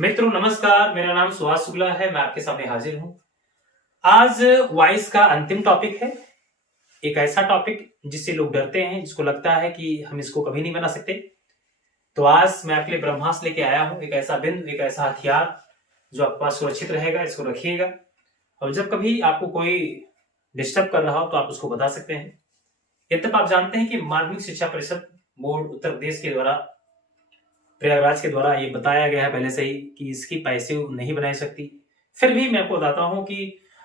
मित्रों नमस्कार, मेरा नाम सुहास शुक्ला है। मैं आपके सामने हाजिर हूं। आज वॉइस का अंतिम टॉपिक है। एक ऐसा टॉपिक जिससे लोग डरते हैं, जिसको लगता है कि हम इसको कभी नहीं बना सकते। तो आज मैं आपके लिए ब्रह्मास्त्र लेके आया हूं, एक ऐसा बिंदु, एक ऐसा हथियार जो आपके पास सुरक्षित रहेगा। इसको रखिएगा और जब कभी आपको कोई डिस्टर्ब कर रहा हो तो आप उसको बता सकते हैं। यद्यप आप जानते हैं कि माध्यमिक शिक्षा परिषद बोर्ड उत्तर प्रदेश के द्वारा, प्रयागराज के द्वारा ये बताया गया है पहले से ही कि इसकी पैसे नहीं बनाई सकती। फिर भी मैं आपको बताता हूं कि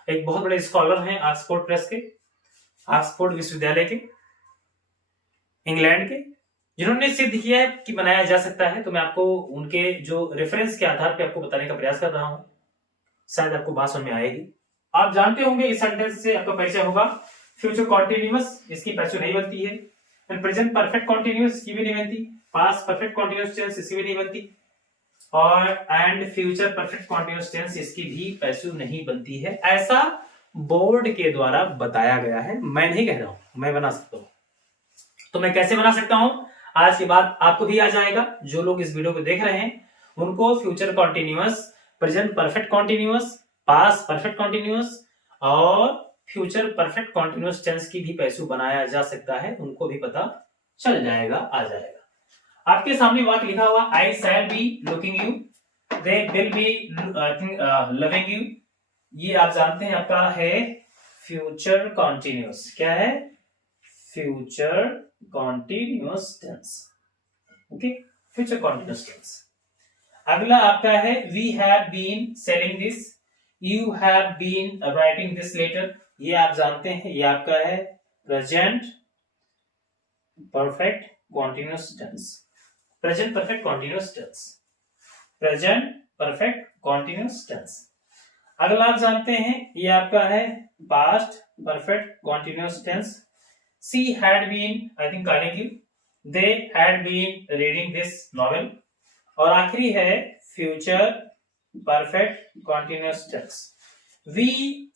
एक बहुत बड़े स्कॉलर हैं ऑक्सफोर्ड प्रेस के, ऑक्सफोर्ड विश्वविद्यालय के, इंग्लैंड के, जिन्होंने सिद्ध किया है कि बनाया जा सकता है। तो मैं आपको उनके जो रेफरेंस के आधार पे आपको बताने का प्रयास कर रहा हूं, शायद आपको बात समझ में आएगी। आप जानते होंगे इस सेंटेंस से आपका परिचय होगा। फ्यूचर कॉन्टिन्यूअस, इसकी पैसे नहीं बनती है। प्रेजेंट परफेक्ट कॉन्टिन्यूअस की भी नहीं बनती। पास्ट परफेक्ट कॉन्टिन्यूअस टेंस इसकी भी नहीं बनती। और and future perfect continuous tense इसकी भी पैसू नहीं बनती है। ऐसा बोर्ड के द्वारा बताया गया है। मैं नहीं कह रहा हूं, मैं बना सकता हूं। तो मैं कैसे बना सकता हूं, आज के बाद आपको भी आ जाएगा। जो लोग इस वीडियो को देख रहे हैं उनको future continuous, present perfect continuous, past perfect continuous और फ्यूचर परफेक्ट कॉन्टिन्यूअस टेंस की भी पैसू बनाया जा सकता है, उनको भी पता चल जाएगा, आ जाएगा। आपके सामने वाक्य लिखा हुआ, I shall be looking you, they will be loving you. ये आप जानते हैं आपका है फ्यूचर कॉन्टिन्यूअस। क्या है? Future continuous tense. Okay, future continuous tense. अगला आपका है we have been selling this, you have been writing this letter. ये आप जानते हैं, ये आपका है present perfect continuous tense. Present perfect continuous tense, present perfect continuous tense. अगला आप जानते हैं ये आपका है past perfect continuous tense. She had been I think calling you, they had been reading this novel. और आखिरी है future perfect continuous tense. We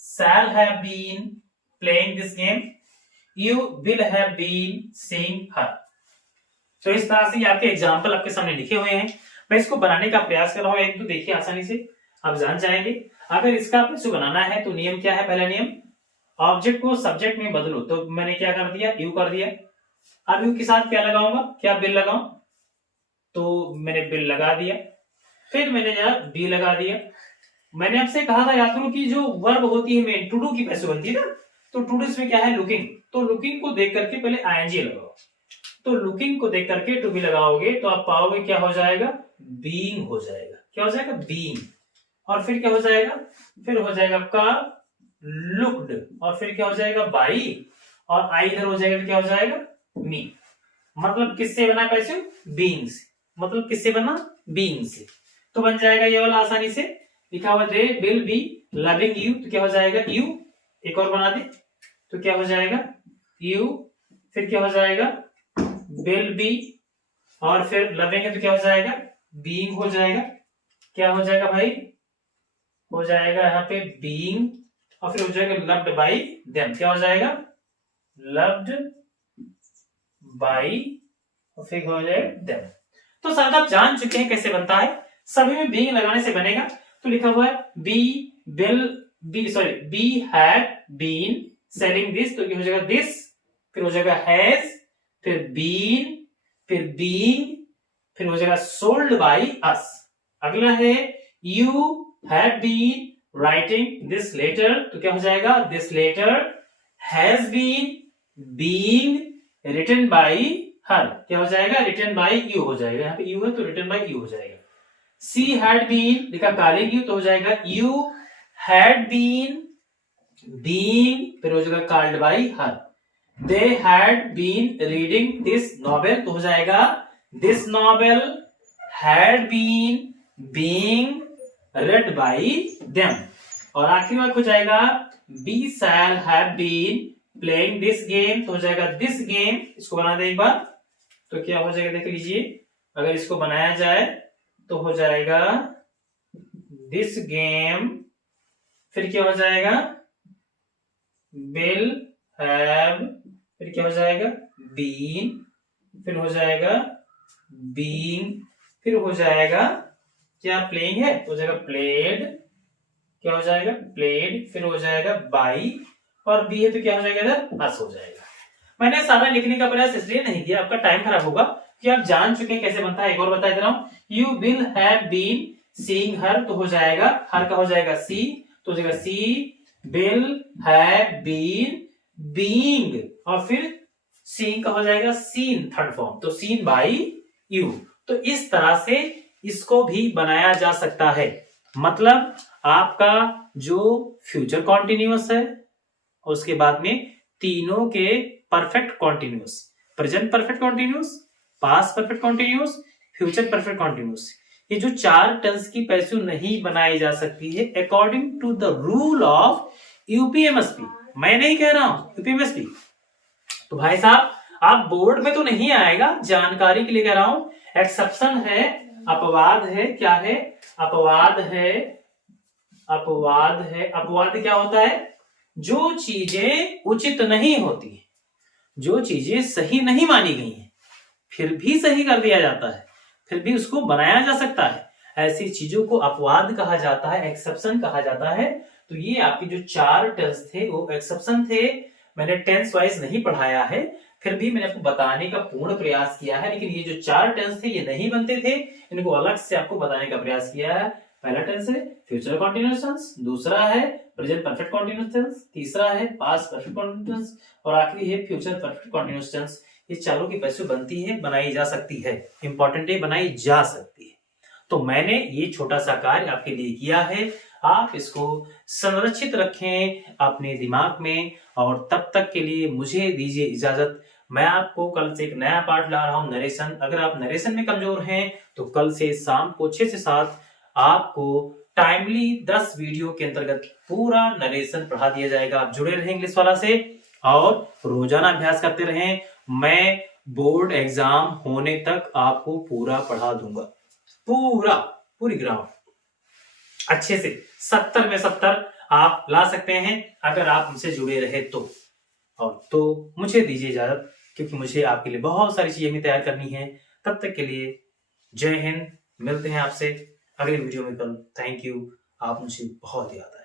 shall have been playing this game, you will have been seeing her. तो इस तरह से आपके example आपके सामने लिखे हुए हैं। मैं इसको बनाने का प्रयास कर रहा हूं। एक तो देखिए आसानी से आप जान जाएंगे। अगर इसका पैसे बनाना है तो नियम क्या है? पहला नियम, ऑब्जेक्ट को सब्जेक्ट में बदलो। तो मैंने क्या कर दिया? यू कर दिया। अब यू के साथ क्या लगाऊंगा? क्या बिल लगाऊं? तो मैंने बिल लगा दिया। फिर मैंने जरा बी लगा दिया। मैंने आपसे कहा था याद करो कि जो वर्ब होती है मेन, टू डू की पैसे बनती है ना, तो टू डू इसमें क्या है? लुकिंग। तो लुकिंग को देख करके पहले आईएनजी लगाओ। तो लुकिंग को देख करके टू बी लगाओगे तो आप पाओगे क्या हो जाएगा? बीइंग हो जाएगा। क्या हो जाएगा? बीइंग। और फिर क्या हो जाएगा? फिर हो जाएगा आपका लुक्ड। और फिर क्या हो जाएगा? बाई। और आई इधर हो जाएगा तो क्या हो जाएगा? मी। मतलब किससे बना पैसे? बीइंग से। मतलब किससे बना? बीइंग से। तो बन जाएगा ये वाला आसानी से लिखा हुआ, दे विल बी लविंग यू। तो क्या हो जाएगा? यू। एक और बना दे तो क्या हो जाएगा? यू। फिर क्या हो जाएगा? Will be. और फिर लविंग है तो क्या हो जाएगा? बीइंग हो जाएगा। क्या हो जाएगा भाई? हो जाएगा यहाँ पे बीइंग। और फिर हो जाएगा लव्ड बाई देम। क्या हो जाएगा? लव्ड बाई और फिर हो जाएगा देम। तो शायद आप जान चुके हैं कैसे बनता है। सभी में बीइंग लगाने से बनेगा। तो लिखा हुआ है be will be sorry be had been selling this. तो ये हो जाएगा दिस, फिर हो जाएगा हैज, फिर बीन, फिर बीइंग, फिर हो जाएगा सोल्ड बाय अस। अगला है you had been writing this letter. तो क्या हो जाएगा? This letter has been being written by her. क्या हो जाएगा? रिटन बाय यू हो जाएगा। यहाँ पे यू है तो रिटन बाय यू हो जाएगा। सी हैड बीन लिखा कॉलिंग यू तो हो जाएगा यू हैड बीन बीइंग, फिर हो जाएगा called by her. They had been reading this novel तो हो जाएगा this novel had been being read by them. और आखिरी वाक्य हो जाएगा be shall have been playing this game तो हो जाएगा दिस गेम। इसको बना दे एक बार तो क्या हो जाएगा? देख लीजिए, अगर इसको बनाया जाए तो हो जाएगा दिस गेम, फिर क्या हो जाएगा? विल हैव, फिर क्या हो जाएगा? बीन, फिर हो जाएगा बीइंग, फिर हो जाएगा क्या प्लेइंग है तो हो जाएगा प्लेड, क्या हो जाएगा प्लेड, फिर हो जाएगा बाई, और बी है तो क्या हो जाएगा इधर अस हो जाएगा। मैंने सारा लिखने का प्रयास इसलिए नहीं किया, आपका टाइम खराब होगा, कि आप जान चुके हैं कैसे बनता है। एक और बता दे रहा हूं, you will have been seeing her, तो हो जाएगा हर का हो जाएगा सी, तो हो जाएगा सी विल हैव बीन बीइंग, और फिर सीइंग का हो जाएगा सीन थर्ड फॉर्म, तो सीन बाई यू। तो इस तरह से इसको भी बनाया जा सकता है। मतलब आपका जो फ्यूचर कॉन्टिन्यूअस है, उसके बाद में तीनों के perfect continuous, present perfect continuous, past perfect continuous, future perfect continuous, ये जो चार टेंस की पैसिव नहीं बनाई जा सकती है according to the rule of UPMSP. मैं नहीं कह रहा हूं, यूपीएमएसपी। तो भाई साहब आप बोर्ड में तो नहीं आएगा, जानकारी के लिए कह रहा हूं। एक्सेप्शन है, अपवाद है, क्या है अपवाद है, अपवाद है। अपवाद क्या होता है, जो चीजें उचित नहीं होती, जो चीजें सही नहीं मानी गई हैं, फिर भी सही कर दिया जाता है, फिर भी उसको बनाया जा सकता है, ऐसी चीजों को अपवाद कहा जाता है, एक्सेप्शन कहा जाता है। तो ये आपके जो चार टेंस थे वो एक्सेप्शन थे। मैंने टेंस वाइज नहीं पढ़ाया है, फिर भी मैंने आपको बताने का पूर्ण प्रयास किया है, लेकिन ये जो चार टेंस थे ये नहीं बनते थे, इनको अलग से आपको बताने का प्रयास किया है। पहला टेंस है फ्यूचर कॉन्टिन्यूअस टेंस, दूसरा है प्रेजेंट परफेक्ट कॉन्टिन्यूअस टेंस, तीसरा है पास्ट परफेक्ट कॉन्टिन्यूअस टेंस, और आखिरी है फ्यूचर परफेक्ट कॉन्टिन्यूअस टेंस। ये चारों की पैसिव बनती है, बनाई जा सकती है, इंपॉर्टेंट है बनाई जा सकती है। तो मैंने ये छोटा सा कार्य आपके लिए किया है, आप इसको संरक्षित रखें अपने दिमाग में, और तब तक के लिए मुझे दीजिए इजाजत। मैं आपको कल से एक नया पार्ट ला रहा हूं, नरेशन। अगर आप नरेशन में कमजोर हैं तो कल से शाम को 6 से 7 आपको टाइमली 10 वीडियो के अंतर्गत पूरा नरेशन पढ़ा दिया जाएगा। आप जुड़े रहें इंग्लिश वाला से और रोजाना अभ्यास करते रहें। मैं बोर्ड एग्जाम होने तक आपको पूरा पढ़ा दूंगा, पूरी ग्रामर अच्छे से 70 में 70 आप ला सकते हैं अगर आप हमसे जुड़े रहे तो। और तो मुझे दीजिए इजाजत, क्योंकि मुझे आपके लिए बहुत सारी चीजें भी तैयार करनी है। तब तक के लिए जय हिंद, मिलते हैं आपसे अगले वीडियो में कल। थैंक यू, आप मुझे बहुत याद